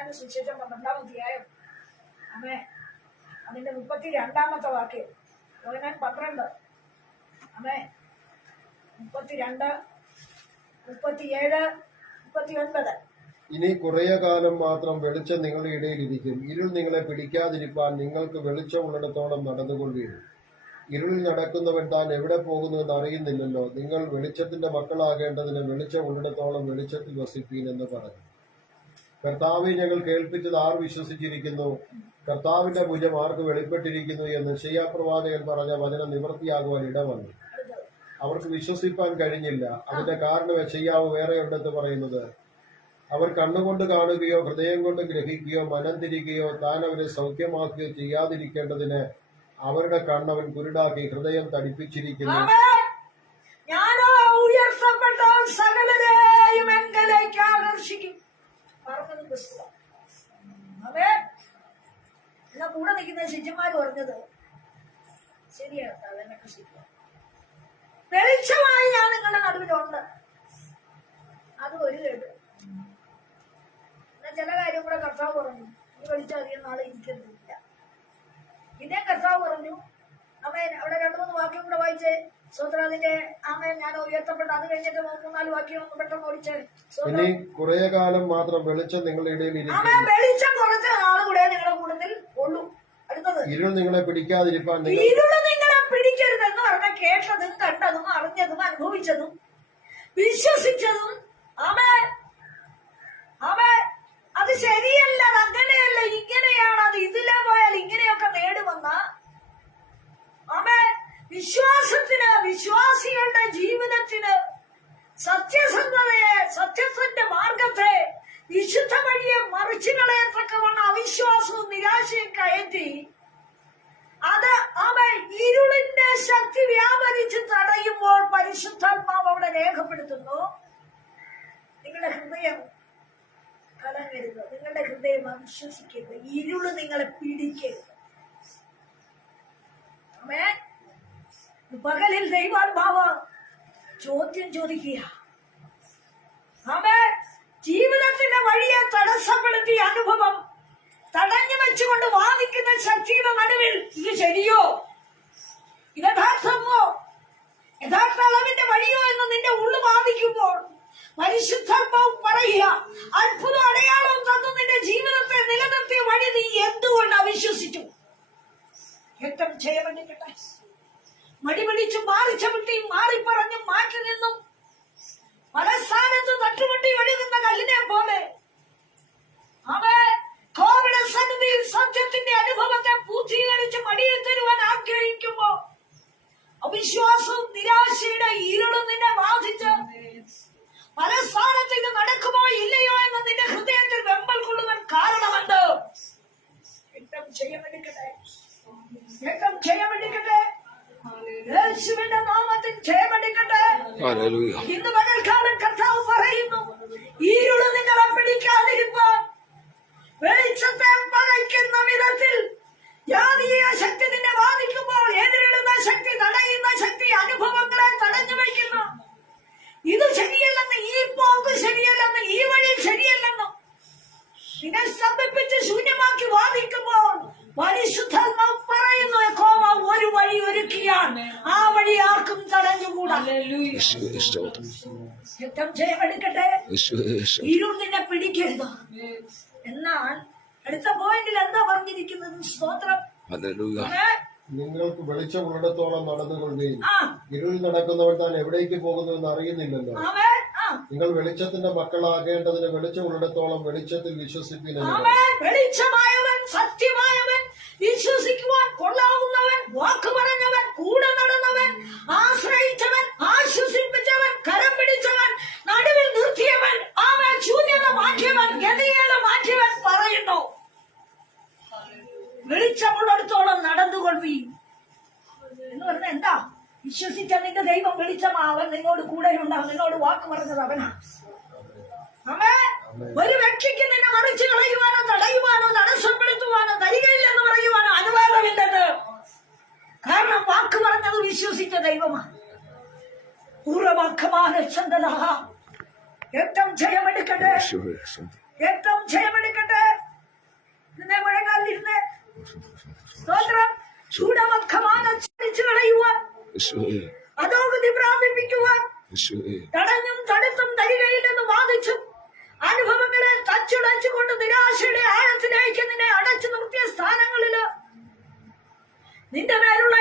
യോഹനാന്റെ സുവിശേഷം പന്ത്രണ്ടാം അധ്യായം അമ്മേ അതിന്റെ മുപ്പത്തി രണ്ടാമത്തെ വാക്യം യോഹനാൻ പന്ത്രണ്ട്. അമ്മേ മുപ്പത്തിരണ്ട് മുപ്പത്തിയേഴ് മുപ്പത്തി ഒൻപത് ഇനി കുറേ കാലം മാത്രം വെളിച്ചം നിങ്ങളുടെ ഇടയിൽ ഇരിക്കും. ഇരുൾ നിങ്ങളെ പിടിക്കാതിരിക്കാൻ നിങ്ങൾക്ക് വെളിച്ചമുള്ളിടത്തോളം നടന്നുകൊണ്ടിരുന്നു ഇരുളിൽ നടക്കുന്നവൻ താൻ എവിടെ പോകുന്നുവെന്ന് അറിയുന്നില്ലല്ലോ. നിങ്ങൾ വെളിച്ചത്തിന്റെ മക്കളാകേണ്ടതിന് വെളിച്ചം ഉള്ളിടത്തോളം വെളിച്ചത്തിൽ വസിപ്പീൻ എന്ന് പറഞ്ഞു. കർത്താവെ ഞങ്ങൾ കേൾപ്പിച്ചത് ആർ വിശ്വസിച്ചിരിക്കുന്നു. കർത്താവിന്റെ ഭുജം ആർക്ക് വെളിപ്പെട്ടിരിക്കുന്നു എന്ന് ശയ്യാപ്രവാചകൻ പറഞ്ഞ വചനം നിവൃത്തിയാകുവാൻ ഇടവന്നു. അവർക്ക് വിശ്വസിപ്പാൻ കഴിഞ്ഞില്ല. അതിന്റെ കാരണം ഷെയ്യാവ് വേറെ ഉണ്ടെന്ന് പറയുന്നത് അവർ കണ്ണുകൊണ്ട് കാണുകയോ ഹൃദയം കൊണ്ട് ഗ്രഹിക്കുകയോ മനം തിരിക്കുകയോ താൻ അവരെ സൗഖ്യമാക്കുകയോ ചെയ്യാതിരിക്കേണ്ടതിന് അവരുടെ കണ്ണവൻ കുരുടാക്കി ഹൃദയം തടിപ്പിച്ചിരിക്കുന്നു. ഞാനോ ഉയർത്തപ്പെട്ട സകലരെയും എങ്കിലേക്ക് ആകർഷിക്കും. പറഞ്ഞത് ക്രിസ്തുവ അവേ എന്നാ കൂടെ നിൽക്കുന്ന ശിഷ്യന്മാർ പറഞ്ഞത് ശരിയാണ് അതെന്നെ കൃഷിക്കുക വെളിച്ചമായി ഞാൻ നിങ്ങളുടെ നടുവിലുണ്ട്. അത് ഒരു കേട്ട് എന്നാ ചില കാര്യം കൂടെ കർത്താവ് പറഞ്ഞു. ഈ വെളിച്ചം അധികം നാളെ ഇരിക്കുന്നില്ല പിന്നെ കർത്താവ് പറഞ്ഞു അമ്മ അവിടെ രണ്ടു മൂന്ന് വാക്യം കൂടെ വായിച്ചേ. സ്വത്രാതിന്റെ അമ്മേൻ ഞാൻ ഉയർത്തപ്പെട്ട. അത് കഴിഞ്ഞിട്ട് മൂന്നാൽ വാക്യം പെട്ടെന്ന് ഓടിച്ചേ. ഇനി കുറേ കാലം മാത്രം വെളിച്ചം നിങ്ങളുടെ ഇടയിൽ വെളിച്ചം കുറച്ച് നാൾ കൂടെ നിങ്ങളുടെ കൂട്ടത്തിൽ ഉള്ളൂ. അടുത്തത്. ഇരുൾ നിങ്ങളെ പിടിക്കാതിരിക്കാൻ ഇരുൾ നിങ്ങളെ പിടിക്കരുതെന്ന് പറഞ്ഞ കേട്ടതും കണ്ടതും അറിഞ്ഞതും അനുഭവിച്ചതും വിശ്വസിച്ചതും ആമേ ആമേ അത് ശരിയല്ല അത് അങ്ങനെയല്ല ഇങ്ങനെയാണ് അത് ഇതിലെ പോയാൽ ഇങ്ങനെയൊക്കെ നേടുമെന്ന. ആമേ വിശ്വാസത്തിന് വിശ്വാസികളുടെ ജീവിതത്തിന് സത്യസന്ധതയെ സത്യത്തിന്റെ മാർഗത്തെ വിശുദ്ധ വഴിയെ മറിച്ചു കളയത്തക്കവണ്ണം അവിശ്വാസവും നിരാശയും കയറ്റി അത് അവൻ ഇരുളിന്റെ ശക്തി വ്യാപരിച്ച് തടയുമ്പോൾ പരിശുദ്ധാത്മാവ് അവിടെ രേഖപ്പെടുത്തുന്നു. നിങ്ങളുടെ ഹൃദയം കലങ്ങരുത് നിങ്ങളുടെ ഹൃദയം അവിശ്വസിക്കരുത് ഇരുൾ നിങ്ങളെ പിടിക്കരുത്. ആമേ പകലിൽ ദൈവാത്മാവ് ചോദ്യം ചോദിക്കുക. ആമേ ജീവിതത്തിന്റെ വഴിയെ തടസ്സപ്പെടുത്തിയ അനുഭവം തടഞ്ഞു വെച്ചുകൊണ്ട് വാദിക്കുന്ന ശക്തിയുടെ നടുവിൽ ഇത് ശരിയോ? യഥാർത്ഥമോ? യഥാർത്ഥ അളവിന്റെ വഴിയോ എന്ന് നിന്റെ ഉള്ളു വാദിക്കുമ്പോൾ പരിശുദ്ധാത്മാവ് പറയുക അത്ഭുത അടയാളവും തന്നു നിന്റെ ജീവിതത്തെ നിലനിർത്തിയ വഴി നീ എന്തുകൊണ്ട് അവിശ്വസിച്ചു? ഏറ്റവും ചെയ്യപ്പെട്ടിട്ടെ മടി പിടിച്ചു മാറി ചവിട്ടി മാറി പറഞ്ഞു മാറ്റി നിന്നും പല സ്ഥാനത്ത് തട്ടുമുട്ടി ഒഴുകുന്ന കല്ലിനെ പോലെ. അവ കോവിഡ് സന്നിധിയിൽ സത്യത്തിന്റെ അനുഭവത്തെ പൂർത്തീകരിച്ച് മടിയിൽ തരുവാൻ ആഗ്രഹിക്കുമ്പോ അവിശ്വാസവും നിരാശയുടെ ഇരുളും നിന്നെ ബാധിച്ച് പല സ്ഥാനത്ത് ഇത് നടക്കുമോ ഇല്ലയോ എന്ന് നിന്റെ ഹൃദയത്തിൽ വെമ്പൽ കൊള്ളുവാൻ കാരണമുണ്ട് ഏറ്റവും ചെയ്യാമെടുക്കട്ടെ ഏറ്റവും ചെയ്യാമെടുക്കട്ടെ യേശുവിന്റെ നാമത്തിൽ ജയമെടുക്കട്ടെ Hallelujah. ഇന്ന് പകൽക്കാലം കർത്താവ് പറയുന്നു ഇരുൾ നിങ്ങളെ പിടിക്കാതിരിപ്പാൻ വെളിച്ചത്തെ പകയ്ക്കുന്ന വിധത്തിൽ ജാതീയ ശക്തി നിന്നെ ബാധിക്കുമ്പോൾ എതിരിടുന്ന ശക്തി തടയുന്ന ശക്തി അനുഭവങ്ങളെ തടഞ്ഞു വയ്ക്കുന്നു ഇത് ശരിയല്ലെന്ന് ഈ പോക്ക് ശരിയല്ലെന്ന് ഈ വഴി ശരിയല്ലെന്ന് നിന്നെ സ്തംഭിപ്പിച്ച് ശൂന്യമാക്കി വാദിക്കുമ്പോൾ പരിശുദ്ധാത്മാവ് പറയുന്നു യഹോവ ഒരു വഴി ഒരുക്കിയാൽ ആ വഴി ആർക്കും തടഞ്ഞുകൂടാ യേശുവേ സ്തോത്രം. യുദ്ധം ജയമെടുക്കട്ടെ. ഇരുൾ നിന്നെ പിടിക്കരുത്. എന്നാൽ അടുത്ത പോയിന്റിൽ എന്താ പറഞ്ഞിരിക്കുന്നത്? സ്തോത്രം? നിങ്ങൾക്ക് വെളിച്ചമുള്ളിടത്തോളം നടന്നുകൊള്ളുകയും ഇരുൾ നടക്കുന്നവൻ താൻ എവിടേക്ക് പോകുന്നു എന്ന് അറിയുന്നില്ലല്ലോ. ആമേൻ. നിങ്ങൾ വെളിച്ചത്തിന്റെ മക്കളാകേണ്ടതിന് വെളിച്ചമുള്ളിടത്തോളം വെളിച്ചത്തിൽ വിശ്വസിപ്പീൻ ആമേൻ. വെളിച്ചമായവൻ സത്യമായവൻ വിശ്വസിക്കുവാൻ കൊള്ളാവുന്നവൻ വാക്ക് പറഞ്ഞവൻ കൂടെ നടന്നവൻ ആശ്രയിച്ചവൻ വെളിച്ചമുള്ളിടത്തോളം നടന്നുകൊള്ളി എന്ന് പറഞ്ഞ എന്താ? വിശ്വസിച്ച നിന്റെ ദൈവം വെളിച്ചമാ അവൻ നിന്നോട് കൂടെ ഉണ്ടാവും നിന്നോട് വാക്ക് പറഞ്ഞത് അവനാ. ഒരു വ്യക്തിക്ക് നിന്നെ മറിച്ച് കളയുവാനോ തടയുവാനോ തടസ്സപ്പെടുത്തുവാനോ തരികയില്ലെന്ന് പറയുവാനോ അനുവാദമില്ലെന്ന് കാരണം വാക്ക് പറഞ്ഞത് വിശ്വസിച്ച ദൈവമാണ് പൂർവമാക്കമാന ചന്ദന ഏറ്റവും ജയമെടുക്കട്ടെ. ഏറ്റവും ജയമെടുക്കട്ടെ. സ്തോത്രം. ചൂടവക്കമാനം ചടിച്ചു കളയുവാൻ. അധോഗതി പ്രാപിപ്പിക്കുവാൻ. നിന്റെ മേലുള്ള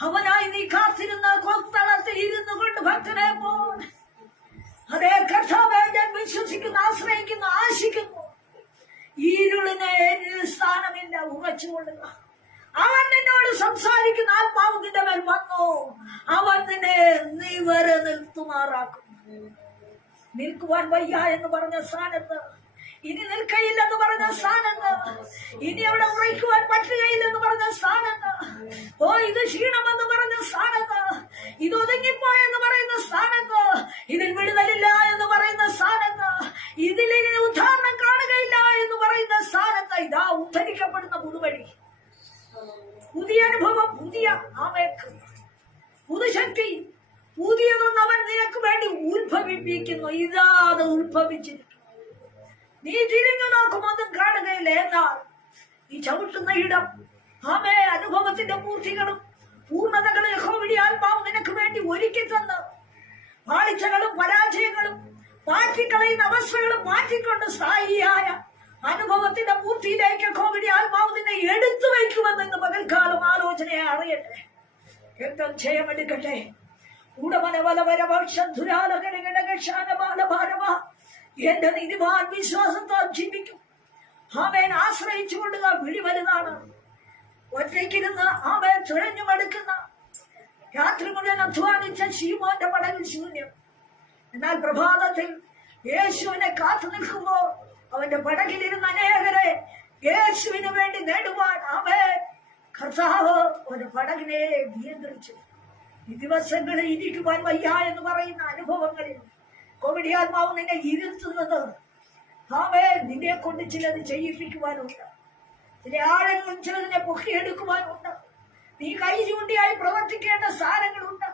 അവനായി നീ കാത്തിരുന്ന കൊത്തളത്തിൽ ഇരുന്നു കൊണ്ട് ഭക്തനെ പോ അതേ കർത്താവെ ഞാൻ വിശ്വസിക്കുന്നു ആശ്രയിക്കുന്നു ആശിക്കുന്നു. ഇരുളിനെ എന്നിൽ സ്ഥാനമില്ല ഉറച്ചുകൊള്ളുക അവൻ നിന്നോട് സംസാരിക്കുന്ന ആത്മാവ് നിന്റെ മേൽ വന്നു. അവൻ നിന്നെ നീ വരെ നിർത്തുമാറാക്കും. നിൽക്കുവാൻ വയ്യ എന്ന് പറഞ്ഞ സ്ഥാനത്ത് ഇനി നിൽക്കയില്ലെന്ന് പറഞ്ഞ സ്ഥാനത്ത് ഇനി അവിടെ ഉറയ്ക്കുവാൻ പറ്റുകയില്ലെന്ന് പറഞ്ഞ സ്ഥാനത്ത് ഓ ഇത് ക്ഷീണമെന്ന് പറഞ്ഞ സ്ഥാനത്ത് ഇത് ഒതുങ്ങിപ്പോയെന്ന് പറയുന്ന സ്ഥാനത്ത് ഇതിൽ വിടുതലില്ല എന്ന് പറയുന്ന സ്ഥാനത്ത് ഇതിൽ ഇനി ഉദാഹരണം കാണുകയില്ല എന്ന് പറയുന്ന സ്ഥാനത്ത് ഇതാ ഉദ്ധരിക്കപ്പെടുന്ന പുതുവഴി. പുതിയ അനുഭവം പുതിയ ആമേക്ക് പുതുശക്തി. പുതിയതൊന്നും അവൻ നിനക്ക് വേണ്ടി ഉത്ഭവിപ്പിക്കുന്നു. ഇതാ അത് ഉത്ഭവിച്ചിരിക്കുന്നു. നീ തിരിഞ്ഞു നോക്കുമൊന്നും കാണുകയില്ല. എന്നാൽ നീ ചവിട്ടുന്ന ഇടം ആമേ അനുഭവത്തിന്റെ പൂർത്തികളും പൂർണതകളും യഹോവയുടെ ആത്മാവ് നിനക്ക് വേണ്ടി ഒരുക്കി തന്ന് പാളിച്ചകളും പരാജയങ്ങളും മാറ്റിക്കളയുന്ന അവസ്ഥകളും മാറ്റിക്കൊണ്ട് സ്ഥായിയായ അനുഭവത്തിന്റെ പൂർത്തിയിലേക്ക് യഹോവയുടെ ആത്മാവ് നിന്നെ എടുത്തു വയ്ക്കുമെന്ന് ഇന്ന് പകൽക്കാലം ആലോചനയെ അറിയട്ടെ. രക്തം ക്ഷയമെടുക്കട്ടെ ഉടമനവലവരവക്ഷാനബാലഭാരവ എന്റെ നീതിമാൻ വിശ്വാസത്താൽ ജീവിക്കും. അവൻ ആശ്രയിച്ചുകൊള്ളുക വിളി വലുതാണ്. ഒറ്റയ്ക്കിരുന്ന് അവൻ തുഴഞ്ഞുമെടുക്കുന്ന രാത്രി മുഴുവൻ അധ്വാനിച്ച ശീമോന്റെ പടകിൽ ശൂന്യം. എന്നാൽ പ്രഭാതത്തിൽ യേശുവിനെ കാത്തു നിൽക്കുമ്പോൾ അവന്റെ പടകിലിരുന്ന അനേകരെ യേശുവിന് വേണ്ടി നേടുവാൻ അവൻ കർത്താവ് ഒരു പടകിനെ നിയന്ത്രിച്ചു. ദിവസങ്ങളിൽ ഇരിക്കുവാൻ വയ്യ എന്ന് പറയുന്ന അനുഭവങ്ങളിൽ കോവിഡ് ആത്മാവ് നിന്നെ ഇരുത്തുന്നത്. ആമേ നിന്നെ കൊണ്ട് ചിലത് ചെയ്യിപ്പിക്കുവാനുണ്ട്. ചില ആഴങ്ങളും ചിലതിനെ പൊക്കിയെടുക്കുവാനുണ്ട്. നീ കൈ ചൂണ്ടിയായി പ്രവർത്തിക്കേണ്ട സാധനങ്ങളുണ്ട്.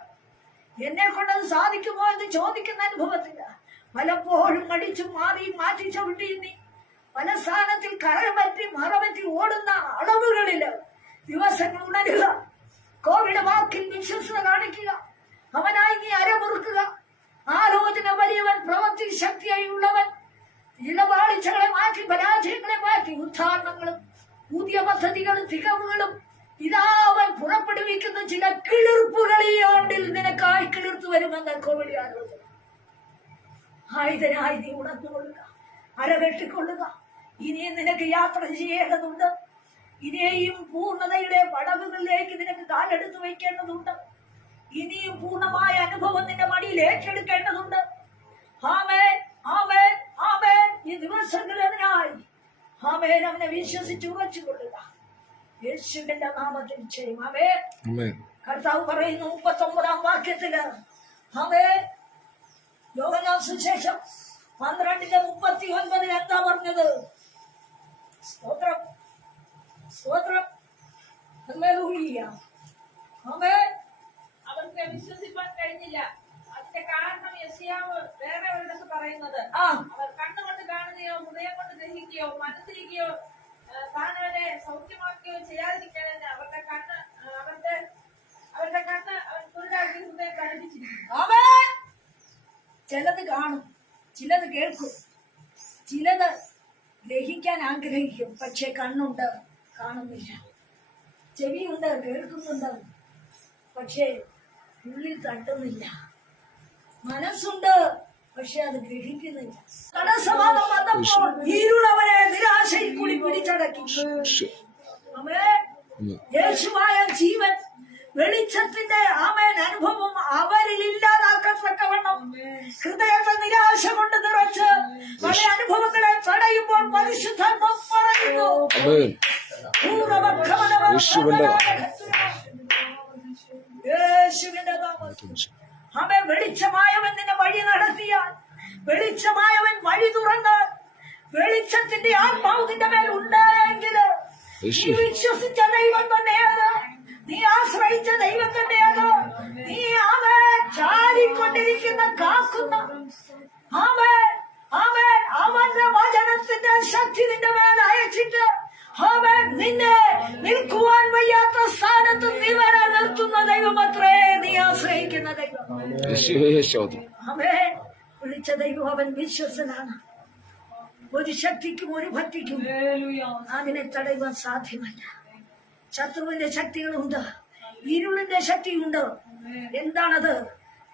എന്നെ കൊണ്ടത് സാധിക്കുമോ എന്ന് ചോദിക്കുന്ന അനുഭവത്തില്ല. പലപ്പോഴും മടിച്ചു മാറി മാറ്റി ചവിട്ടി നീ. പല സ്ഥാനത്തിൽ കരപറ്റി മറപറ്റി ഓടുന്ന അളവുകളിൽ ദിവസങ്ങൾ ഉണരുക. കോവിഡ് വാക്കിൽ വിശ്വസത കാണിക്കുക അവനായി നീ അരമുറുക്കുക ആലോചന വലിയവൻ ശക്തിയായി ഉള്ളവൻ ഇടപാളിച്ചകളെ മാറ്റി പരാജയങ്ങളെ മാറ്റി ഉദ്ധാരണങ്ങളും പുതിയ പദ്ധതികളും തികവുകളും ഇതാ അവൻ പുറപ്പെടുവിക്കുന്ന ചില കിളിർപ്പുകൾ ഈ ആണ്ടിൽ നിനക്കായി കിളിർത്തു വരുമെന്ന് കോവിഡ് ആലോചന ആയുധനായി നീ ഉണർന്നുകൊള്ളുക അരവെട്ടിക്കൊള്ളുക. ഇനിയും നിനക്ക് യാത്ര ചെയ്യേണ്ടതുണ്ട്. ഇനിയും പൂർണതയുടെ പടവുകളിലേക്ക് നിനക്ക് കാലെടുത്ത് വയ്ക്കേണ്ടതുണ്ട്. ഇനിയും പൂർണമായ അനുഭവം നിന്റെ മടിയിൽ ഏറ്റെടുക്കേണ്ടതുണ്ട്. ആമേൻ ആമേൻ ആമേൻ. ഈ ദിവസങ്ങളിലായി ആമേൻ. അവനെ വിശ്വസിച്ച് ഉറച്ചുകൊള്ളുക. യേശുവിന്റെ നാമത്തിൽ ചെയ്യും ആമേൻ. ആമേൻ. കർത്താവ് പറയുന്നു മുപ്പത്തൊമ്പതാം വാക്യത്തിൽ അവേ യോഗനാം സുശേഷം പന്ത്രണ്ടിന്റെ മുപ്പത്തി ഒൻപതിൽ എന്താ പറഞ്ഞത്? സ്തോത്രം സ്തോത്രം. ആമേ അവർക്ക് വിശ്വസിപ്പാൻ കഴിഞ്ഞില്ല. അതിന്റെ കാരണം യശയാവ് വേറെ ഒരിടത്ത് പറയുന്നത്. അവർ കണ്ണുകൊണ്ട് കാണുകയോ ഹൃദയം കൊണ്ട് ഗ്രഹിക്കുകയോ മനസ്സിരിക്കുകയോ താൻ അവരെ സൗഖ്യമാക്കുകയോ ചെയ്യാതിരിക്കാൻ അവരുടെ കണ്ണ് അവരുടെ അവരുടെ കണ്ണ് അവർ കുരുടാക്കി ഹൃദയം കടുപ്പിച്ചിരിക്കുന്നു. ചിലത് കാണും ചിലത് കേൾക്കും ചിലത് ഗ്രഹിക്കാൻ ആഗ്രഹിക്കും പക്ഷെ കണ്ണുണ്ട് കാണുന്നില്ല. ചെവിയുണ്ട് കേൾക്കുന്നുണ്ട് പക്ഷേ ഉള്ളിൽ തട്ടുന്നില്ല. മനസ്സുണ്ട് പക്ഷെ അത് ഗ്രഹിക്കുന്നില്ല. തടസ്സവാദം വന്നപ്പോൾ ഇരുളവരെ നിരാശയിൽ കൂടി പിടിച്ചടക്കി. യേശുവായ ജീവൻ വെളിച്ചത്തിന്റെ ആമേൻ അനുഭവം അവരിൽ ഇല്ലാതാക്കത്തക്കവണ്ണം ഹൃദയത്തെ നിരാശ കൊണ്ട് നിറച്ച് പല അനുഭവങ്ങളെ തടയുമ്പോൾ പരിശുദ്ധാത്മം പറയുന്നു. യേശുവിന്റെ നാമത്തിൽ. വെളിച്ചമായവൻ നിന്നെ വഴി നടത്തിയാൽ വെളിച്ചമായവൻ വഴി തുറന്നാൽ വെളിച്ചത്തിന്റെ ആത്മാവ് നിന്റെ മേൽ ഉണ്ടായെങ്കിൽ നീ. വിശ്വസിച്ച ദൈവം തന്നെയാണ്. നീ ആശ്രയിച്ച ദൈവം തന്നെയാണ്. നീ അവൻ ചാരിക്കൊണ്ടിരിക്കുന്ന കാക്കുന്ന. അവൻ അവൻ അവന്റെ വചനത്തിന്റെ ശക്തി നിന്റെ മേൽ അയച്ചിട്ട് അവൻ നിന്നെ നിൽക്കുവാൻ വയ്യാത്ത സ്ഥാനത്ത് നീ വരാൻ നിർത്തുന്ന ദൈവമത്രേ നീ ആശ്രയിക്കുന്ന ദൈവം അവൻ വിളിച്ച ദൈവം അവൻ വിശ്വസനാണ്. ഒരു ശക്തിക്കും ഒരു ഭക്തിക്കും അതിനെ തടയുവാൻ സാധ്യമല്ല. ശത്രുവിന്റെ ശക്തികളുണ്ട് ഇരുളിന്റെ ശക്തിയുണ്ട്. എന്താണത്?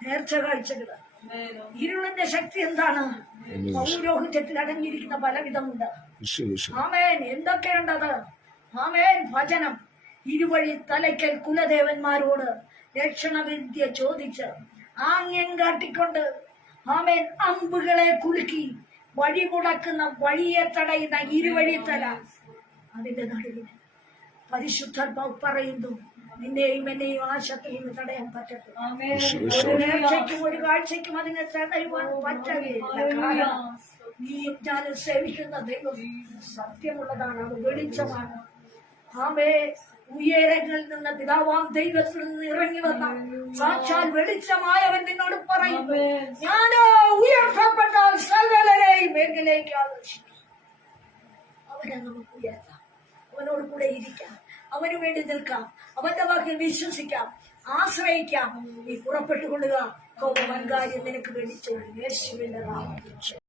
നേർച്ച കാഴ്ചകൾ ഇരുളിന്റെ ശക്തി എന്താണ്? പൗരോഹിത്യത്തിൽ അടങ്ങിയിരിക്കുന്ന പലവിധമുണ്ട്. ആമേൻ. എന്തൊക്കെയുണ്ടത്? ആമേൻ. ഭജനം ഇരുവഴി തലയ്ക്കൽ കുലദേവന്മാരോട് രക്ഷണവിദ്യ ചോദിച്ച് ആംഗ്യം കാട്ടിക്കൊണ്ട് ആമേൻ അമ്പുകളെ കുലുക്കി വഴി മുടക്കുന്ന വഴിയെ തടയുന്ന ഇരുവഴി തല. അതിന്റെ നടുവിൽ പരിശുദ്ധാത്മാവ് പറയുന്നു നിന്നെയും എന്നെയും ആ ശക്തിയിൽ നിന്ന് തടയാൻ പറ്റത്തില്ല ഒരു നേർച്ചയ്ക്കും ഒരു കാഴ്ചയ്ക്കും അതിനെ തടയുവാൻ പറ്റുകയില്ല കാരണം ഞാൻ സേവിക്കുന്ന ദൈവം സത്യമുള്ളതാണ് അത് വെളിച്ചമാണ്. ആമേ ഉയരങ്ങളിൽ നിന്ന് പിതാവാം ദൈവത്തിൽ നിന്ന് ഇറങ്ങി വന്ന സാക്ഷാൽ വെളിച്ചമായവൻ നിന്നോട് പറയും ഞാനോ ഉയർത്തപ്പെട്ട സകലരെയും ആകർഷിക്കും. അവനെ നമുക്ക് ഉയർത്താം. അവനോട് കൂടെ ഇരിക്കാം. അവന് വേണ്ടി നിൽക്കാം. അവന്റെ വാക്കിൽ വിശ്വസിക്കാം. ആശ്രയിക്കാം. നീ പുറപ്പെട്ടുകൊള്ളുക. കോപ വൻകാര്യം നിനക്ക് വേണ്ടി ചെയ്യും യേശുവിന്റെ